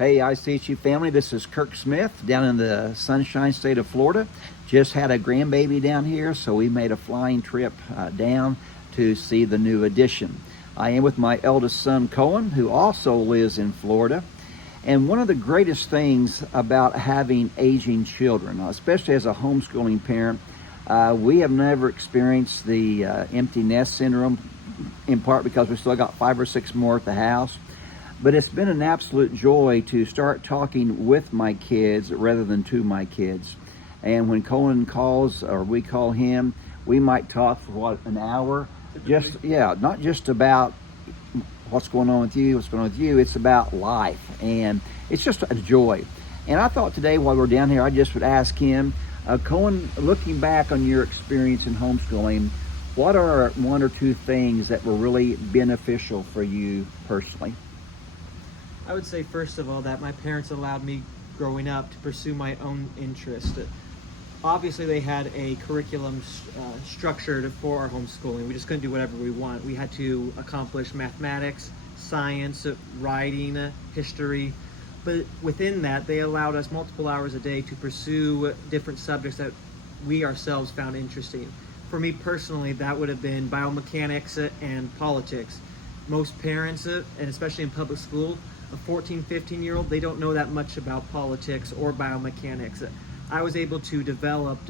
Hey, I see you family. This is Kirk Smith down in the Sunshine State of Florida. Just had a grandbaby down here, so we made a flying trip down to see the new addition. I am with my eldest son, Cohen, who also lives in Florida. And one of the greatest things about having aging children, especially as a homeschooling parent, we have never experienced the empty nest syndrome, in part because we still got 5 or 6 more at the house. But it's been an absolute joy to start talking with my kids rather than to my kids. And when Cohen calls or we call him, we might talk for an hour. Not just about what's going on with you, it's about life. And it's just a joy. And I thought today while we're down here, I just would ask him, Cohen, looking back on your experience in homeschooling, what are 1 or 2 things that were really beneficial for you personally? I would say, first of all, that my parents allowed me growing up to pursue my own interest. Obviously, they had a curriculum structured for our homeschooling. We just couldn't do whatever we want. We had to accomplish mathematics, science, writing, history. But within that, they allowed us multiple hours a day to pursue different subjects that we ourselves found interesting. For me personally, that would have been biomechanics and politics. Most parents, and especially in public school, a 14, 15-year-old, they don't know that much about politics or biomechanics. I was able to develop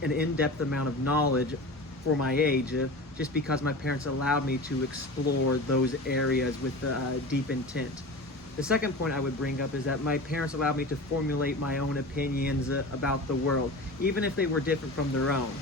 an in-depth amount of knowledge for my age just because my parents allowed me to explore those areas with deep intent. The second point I would bring up is that my parents allowed me to formulate my own opinions about the world, even if they were different from their own.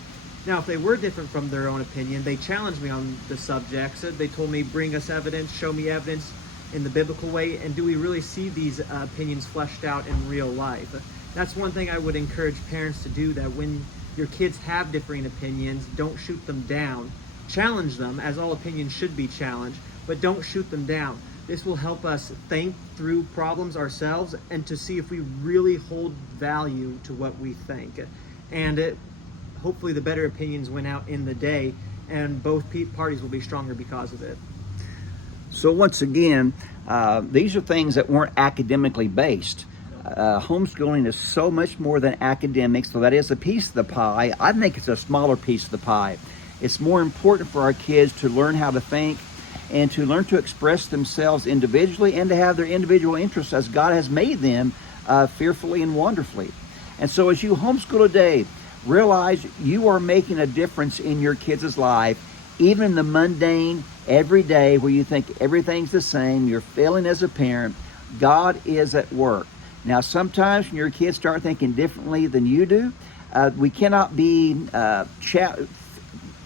Now, if they were different from their own opinion, they challenged me on the subjects. They told me, bring us evidence, show me evidence in the biblical way, and do we really see these opinions fleshed out in real life? That's one thing I would encourage parents to do, that when your kids have differing opinions, don't shoot them down. Challenge them, as all opinions should be challenged, but don't shoot them down. This will help us think through problems ourselves and to see if we really hold value to what we think. And hopefully the better opinions win out in the day, and both parties will be stronger because of it. So once again, these are things that weren't academically based. Homeschooling is so much more than academics, so that is a piece of the pie. I think it's a smaller piece of the pie. It's more important for our kids to learn how to think and to learn to express themselves individually and to have their individual interests as God has made them fearfully and wonderfully. And so as you homeschool today, realize you are making a difference in your kids' life, even in the mundane, every day where you think everything's the same, you're failing as a parent. God is at work. Now, sometimes when your kids start thinking differently than you do, we cannot be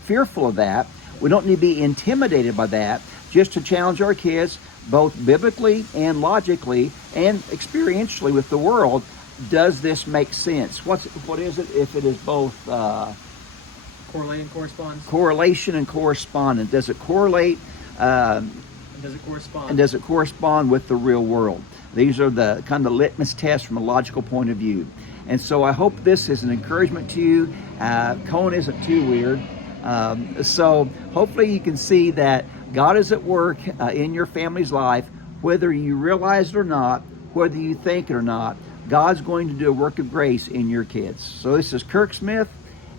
fearful of that. We don't need to be intimidated by that, just to challenge our kids both biblically and logically and experientially with the world. Does this make sense? What is it if it is both Correlate and correspond. Correlation and correspondence? Does it correlate? And does it correspond? And does it correspond with the real world? These are the kind of litmus tests from a logical point of view. And so I hope this is an encouragement to you. Cohen isn't too weird. So hopefully you can see that God is at work in your family's life, whether you realize it or not, whether you think it or not. God's going to do a work of grace in your kids. So this is Kirk Smith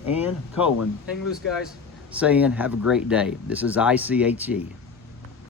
and Cohen. Hang loose, guys. Saying have a great day. This is ICHE.